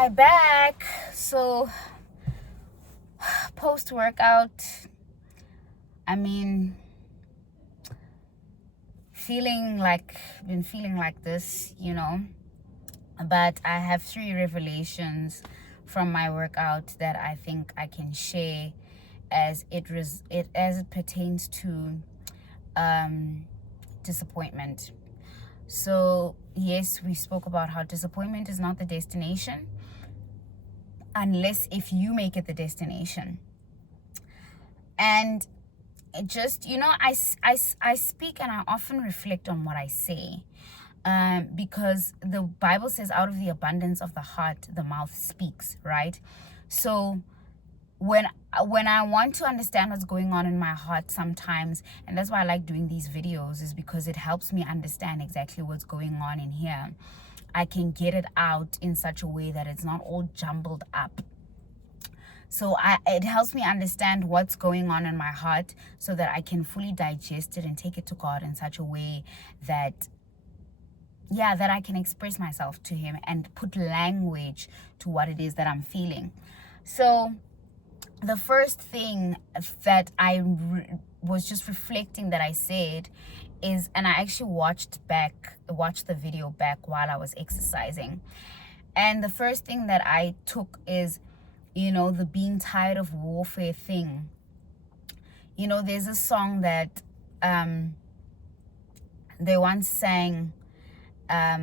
I back. So post workout, I mean, been feeling like this, but I have 3 revelations from my workout that I think I can share as it pertains to disappointment. So yes, we spoke about how disappointment is not the destination unless if you make it the destination. And just, I speak and I often reflect on what I say, because the Bible says out of the abundance of the heart the mouth speaks, right? So when I want to understand what's going on in my heart sometimes, and that's why I like doing these videos, is because it helps me understand exactly what's going on in here. I can get it out in such a way that it's not all jumbled up. So it helps me understand what's going on in my heart so that I can fully digest it and take it to God in such a way that I can express myself to him and put language to what it is that I'm feeling. So the first thing that I was just reflecting that I said is, and I actually watched the video back while I was exercising. And the first thing that I took is, the being tired of warfare thing. There's a song that they once sang at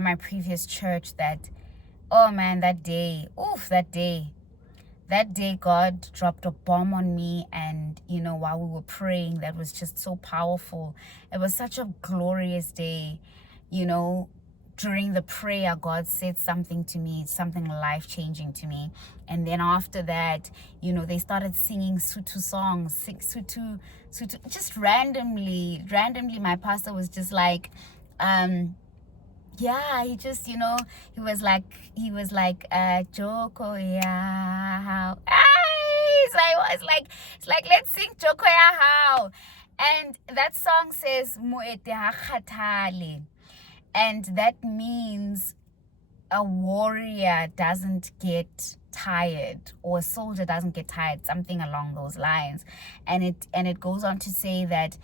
my previous church that, oh man, that day God dropped a bomb on me. And while we were praying, that was just so powerful. It was such a glorious day. During the prayer, God said something to me, something life-changing to me. And then after that, they started singing Sutu songs, Sutu, just randomly. My pastor was just like, he just, he was like, Joko ya how. It's like, let's sing Joko ya how. And that song says, Moete ha khathale. And that means a warrior doesn't get tired, or a soldier doesn't get tired, something along those lines. And it goes on to say that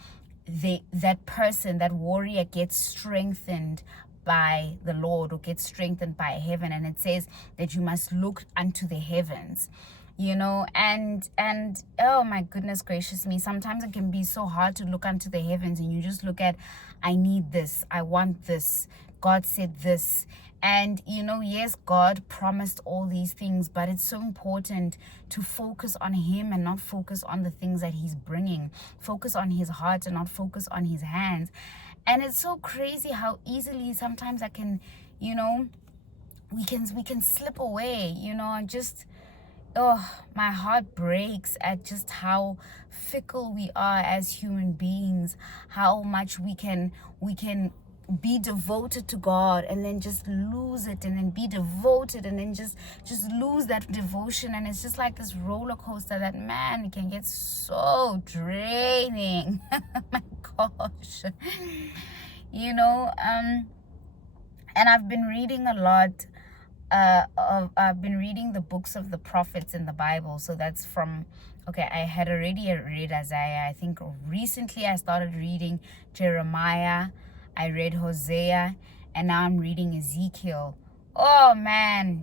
that warrior gets strengthened by the Lord, or gets strengthened by heaven. And it says that you must look unto the heavens, and oh my goodness gracious me, sometimes it can be so hard to look unto the heavens, and you just look at, I need this, I want this, God said this. And yes, God promised all these things, but it's so important to focus on him and not focus on the things that he's bringing. Focus on his heart and not focus on his hands. And it's so crazy how easily sometimes I can, we can slip away, and just, my heart breaks at just how fickle we are as human beings, how much we can be devoted to God and then just lose it, and then be devoted and then just lose that devotion. And it's just like this roller coaster that, man, it can get so draining. My gosh. And I've been reading a lot. I've been reading the books of the prophets in the Bible. So that's from, I had already read Isaiah. I think recently I started reading Jeremiah. I read Hosea, and now I'm reading Ezekiel. Oh man,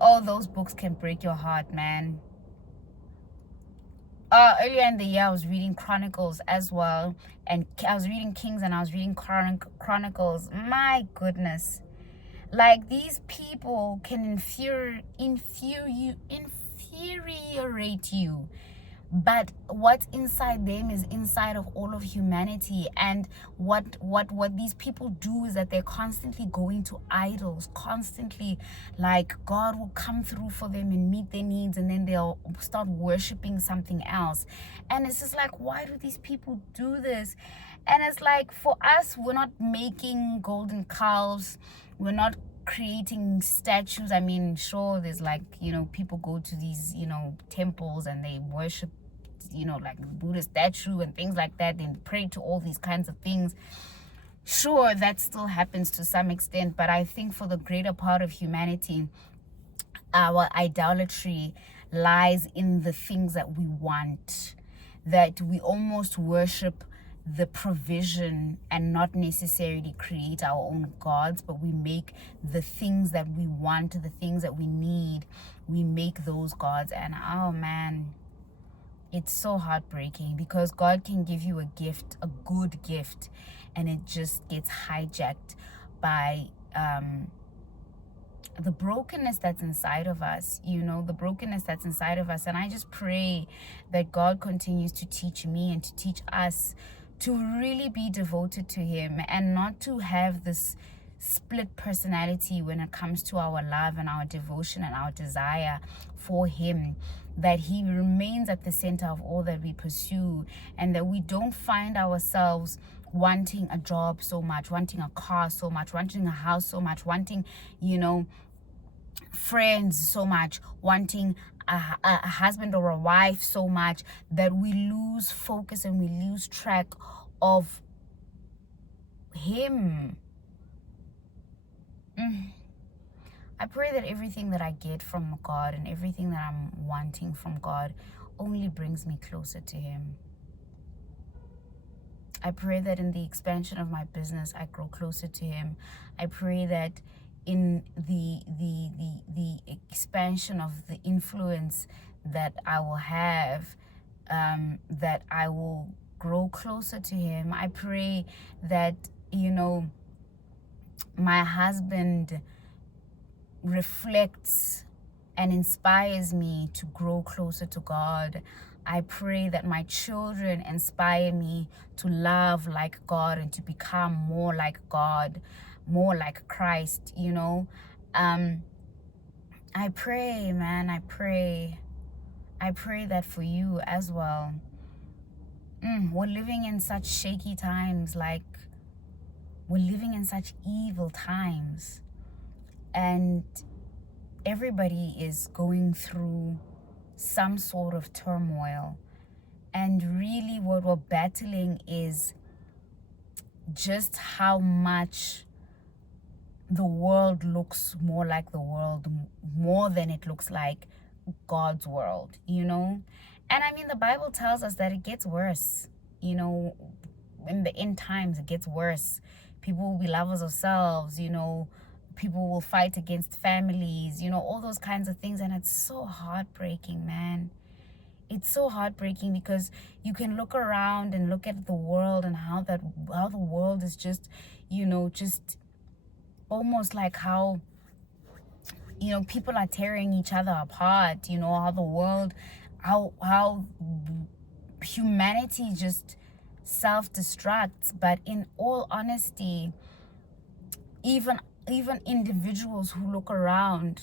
all those books can break your heart, man. Earlier in the year, I was reading Chronicles as well, and I was reading Kings, and I was reading Chronicles. My goodness, like, these people can infuriate you, but what's inside them is inside of all of humanity. And what these people do is that they're constantly going to idols, constantly, like, God will come through for them and meet their needs, and then they'll start worshiping something else. And it's just like, why do these people do this? And it's like, for us, we're not making golden calves, we're not creating statues. I mean, sure, there's like, people go to these, temples and they worship, like Buddha statue and things like that, and pray to all these kinds of things. Sure, that still happens to some extent, but I think for the greater part of humanity, our idolatry lies in the things that we want, that we almost worship the provision and not necessarily create our own gods, but we make the things that we want, the things that we need, we make those gods. And oh man, it's so heartbreaking, because God can give you a gift, a good gift, and it just gets hijacked by the brokenness that's inside of us, the brokenness that's inside of us. And I just pray that God continues to teach me and to teach us to really be devoted to him, and not to have this split personality when it comes to our love and our devotion and our desire for him, that he remains at the center of all that we pursue, and that we don't find ourselves wanting a job so much, wanting a car so much, wanting a house so much, wanting, friends so much, wanting a husband or a wife so much, that we lose focus and we lose track of him. I pray that everything that I get from God and everything that I'm wanting from God only brings me closer to him. I pray that in the expansion of my business, I grow closer to him. I pray that in the expansion of the influence that I will have, that I will grow closer to him. I pray that, my husband reflects and inspires me to grow closer to God. I pray that my children inspire me to love like God and to become more like God, more like Christ, I pray, man, I pray that for you as well. We're living in such shaky times, we're living in such evil times, and everybody is going through some sort of turmoil. And really what we're battling is just how much the world looks more like the world, more than it looks like God's world, And I mean, the Bible tells us that it gets worse, in the end times, it gets worse. People will be lovers of selves, people will fight against families, all those kinds of things. And it's so heartbreaking, man. It's so heartbreaking, because you can look around and look at the world and how the world is just, just almost like how, people are tearing each other apart, how the world, how humanity just self-destructs. But in all honesty, even individuals who look around,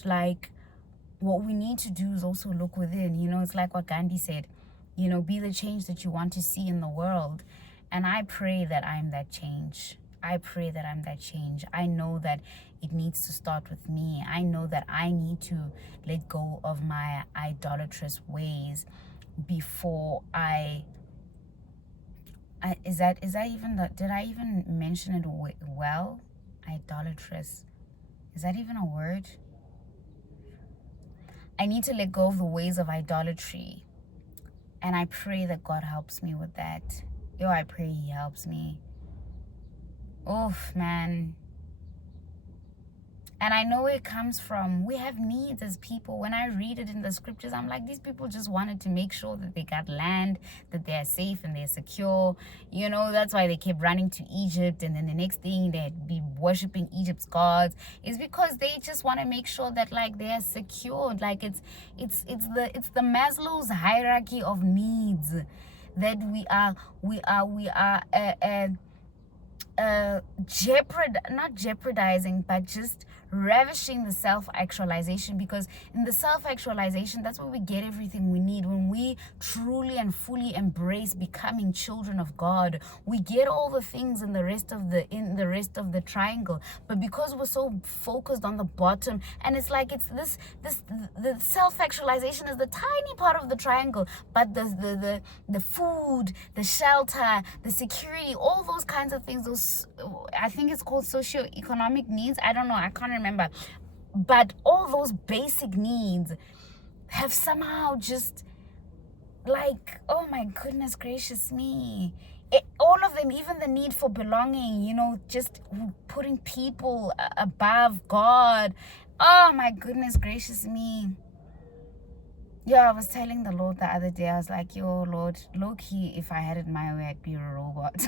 what we need to do is also look within. It's like what Gandhi said, be the change that you want to see in the world. And I pray that I'm that change. I pray that I'm that change. I know that it needs to start with me. I know that I need to let go of my idolatrous ways before is that even did I even mention it well? Idolatrous. Is that even a word? I need to let go of the ways of idolatry. And I pray that God helps me with that. I pray he helps me. Man. And I know where it comes from. We have needs as people. When I read it in the scriptures, I'm like, these people just wanted to make sure that they got land, that they're safe and they're secure. That's why they kept running to Egypt. And then the next thing they'd be worshiping Egypt's gods, is because they just want to make sure that they're secured. It's the Maslow's hierarchy of needs, that we are not jeopardizing, but just ravishing the self-actualization. Because in the self-actualization, that's where we get everything we need. When we truly and fully embrace becoming children of God, we get all the things in the rest of the triangle. But because we're so focused on the bottom, and it's like the self-actualization is the tiny part of the triangle, but the food, the shelter, the security, all those kinds of things, those I think it's called socioeconomic needs. I don't know, I can't remember. But all those basic needs have somehow just, like, oh my goodness gracious me, all of them, even the need for belonging, just putting people above God. Oh my goodness gracious me. Yeah, I was telling the Lord the other day, I was like, yo, Lord, low-key, if I had it my way, I'd be a robot.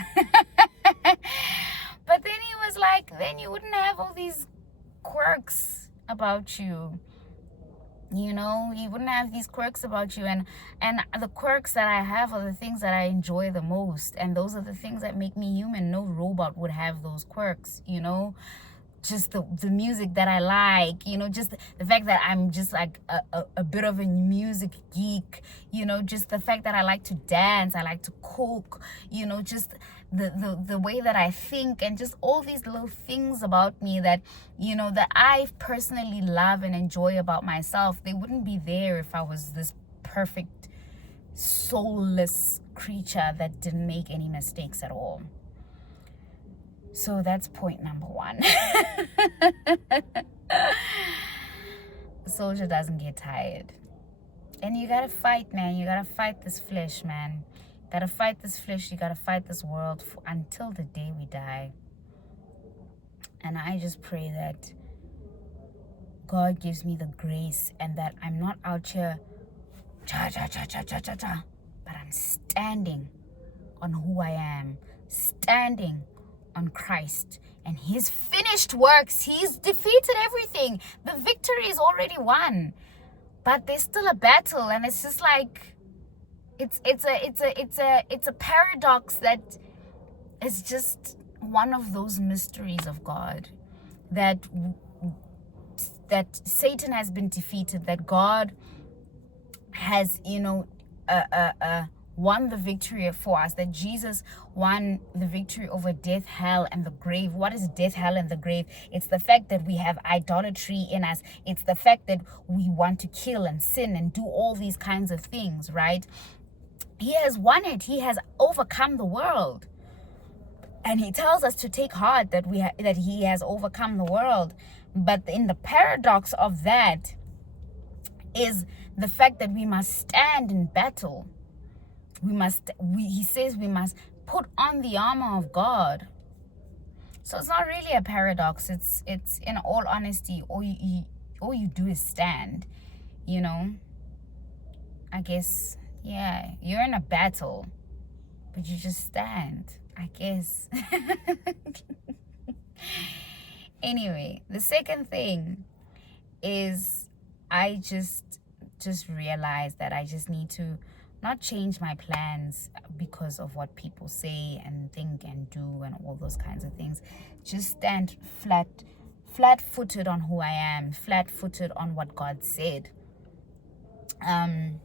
But then he was like, then you wouldn't have all these quirks about you. You wouldn't have these quirks about you, and the quirks that I have are the things that I enjoy the most, and those are the things that make me human. No robot would have those quirks, just the music that I like, just the fact that I'm just like a bit of a music geek, just the fact that I like to dance, I like to cook, just the way that I think, and just all these little things about me that, that I personally love and enjoy about myself. They wouldn't be there if I was this perfect, soulless creature that didn't make any mistakes at all. So that's point number one. The soldier doesn't get tired. And you gotta fight, man. You gotta fight this flesh, man. You gotta fight this flesh. You gotta fight this world until the day we die. And I just pray that God gives me the grace, and that I'm not out here but I'm standing on who I am, standing on Christ and his finished works. He's defeated everything. The victory is already won, but there's still a battle, and it's just like it's a paradox that is just one of those mysteries of God, that Satan has been defeated, that God has won the victory for us, that Jesus won the victory over death, hell, and the grave. What is death, hell, and the grave? It's the fact that we have idolatry in us. It's the fact that we want to kill and sin and do all these kinds of things, right? He has won it. He has overcome the world. And he tells us to take heart that that he has overcome the world. But in the paradox of that is the fact that we must stand in battle. He says we must put on the armor of God. So it's not really a paradox. It's in all honesty, all you do is stand. I guess, yeah, you're in a battle, but you just stand, I guess. Anyway, the second thing is I just realized that I just need to not change my plans because of what people say and think and do and all those kinds of things. Just stand flat-footed on who I am, flat-footed on what God said. I'm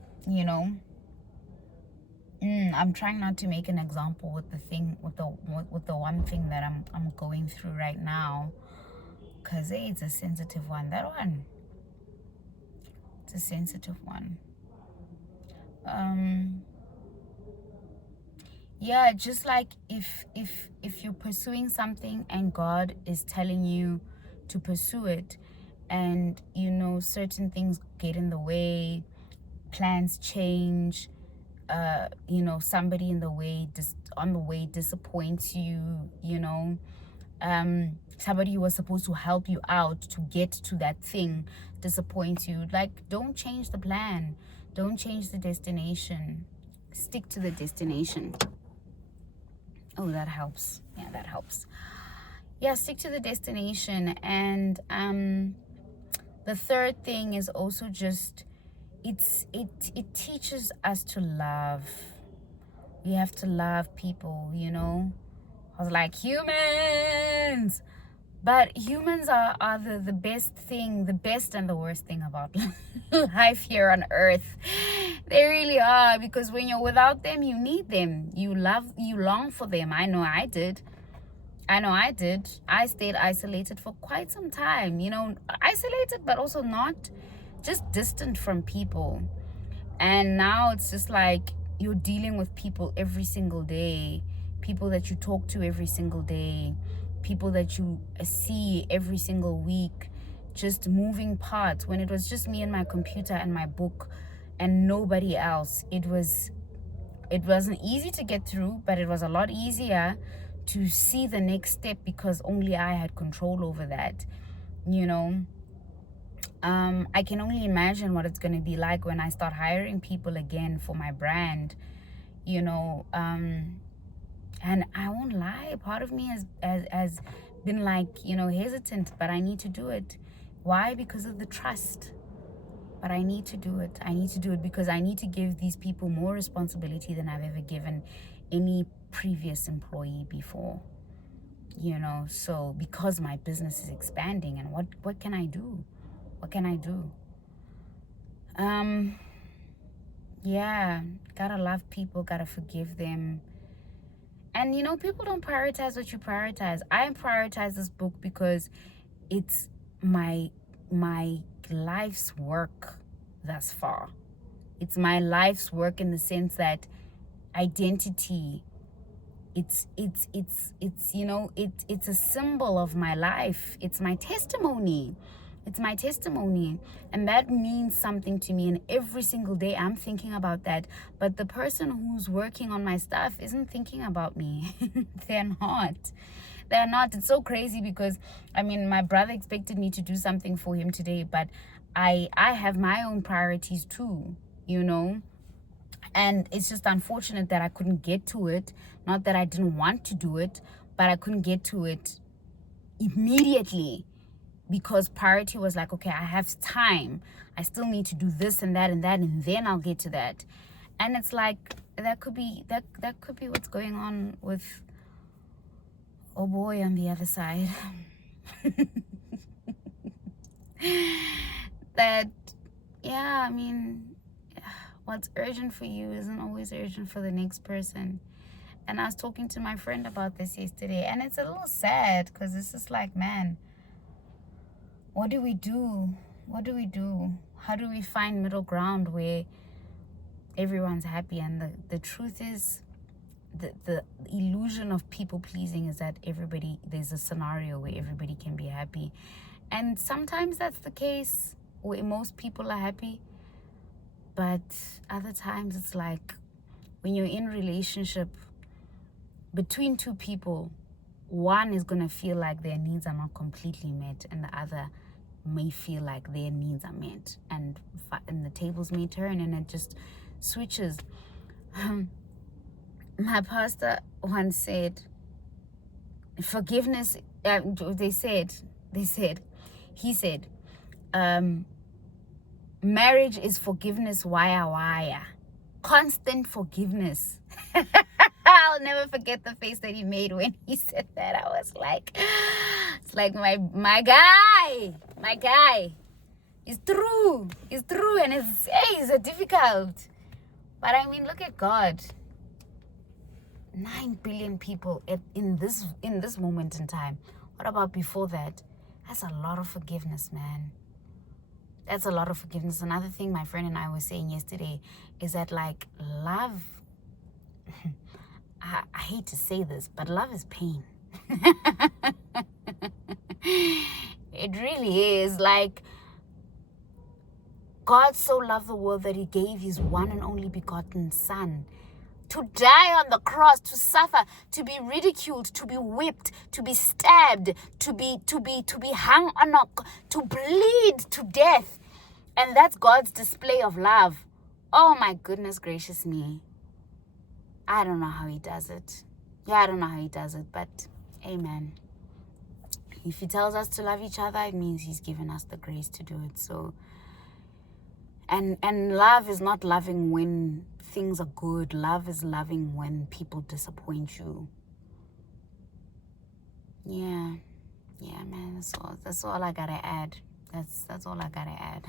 trying not to make an example with the one thing that I'm going through right now, because it's a sensitive one. It's a sensitive one. Yeah, just like if you're pursuing something and God is telling you to pursue it, and certain things get in the way, plans change, somebody on the way disappoints you, somebody who was supposed to help you out to get to that thing disappoints you. Like, don't change the plan. Don't change the destination. Stick to the destination. Oh, that helps. Yeah, that helps. Yeah, stick to the destination. And the third thing is also just, it teaches us to love. We have to love people, I was like, humans. But humans are the best thing, the best and the worst thing about life here on earth. They really are, because when you're without them, you need them. You long for them. I know I did. I stayed isolated for quite some time, isolated, but also not just distant from people. And now it's just like you're dealing with people every single day. people that you talk to every single day, people that you see every single week, just moving parts. When it was just me and my computer and my book and nobody else, it wasn't easy to get through, but it was a lot easier to see the next step because only I had control over that, you know. I can only imagine what it's going to be like when I start hiring people again for my brand, you know. And I won't lie, part of me has been like, you know, hesitant, but I need to do it. Why? Because of the trust. But I need to do it. I need to do it because I need to give these people more responsibility than I've ever given any previous employee before, you know. So because my business is expanding, and what can I do? What can I do? Yeah, gotta love people, gotta forgive them. And you know, people don't prioritize what you prioritize. I prioritize this book because it's my life's work thus far. It's my life's work in the sense that identity, it's you know, it's a symbol of my life. It's my testimony. It's my testimony, and that means something to me, and every single day I'm thinking about that. But the person who's working on my stuff isn't thinking about me. They're not. It's so crazy because I mean, my brother expected me to do something for him today, but I have my own priorities too, you know. And it's just unfortunate that I couldn't get to it. Not that I didn't want to do it, but I couldn't get to it immediately because priority was like, okay, I have time. I still need to do this and that and that, and then I'll get to that. And it's like that could be what's going on with oh boy on the other side. That, yeah, I mean, what's urgent for you isn't always urgent for the next person. And I was talking to my friend about this yesterday, and it's a little sad because it's just like, man, what do we do? What do we do? How do we find middle ground where everyone's happy? And the truth is, the illusion of people pleasing is that there's a scenario where everybody can be happy. And sometimes that's the case where most people are happy. But other times it's like when you're in a relationship between two people, one is going to feel like their needs are not completely met, and the other may feel like their needs are met, and the tables may turn, and it just switches. My pastor once said, forgiveness, he said, marriage is forgiveness wire, constant forgiveness. I'll never forget the face that he made when he said that. I was like, it's like my guy. It's true, and it's difficult. But I mean, look at God. 9 billion people in this moment in time. What about before that? That's a lot of forgiveness, man. That's a lot of forgiveness. Another thing my friend and I were saying yesterday is that, like, love, I hate to say this, but love is pain. It really is. Like, God so loved the world that he gave his one and only begotten son to die on the cross, to suffer, to be ridiculed, to be whipped, to be stabbed, to be hung on to bleed to death. And that's God's display of love. Oh my goodness gracious me. I don't know how he does it. Yeah, I don't know how he does it, but amen. If he tells us to love each other, it means he's given us the grace to do it. So, and love is not loving when things are good. Love is loving when people disappoint you. Yeah, man, that's all I gotta add. That's all I gotta add.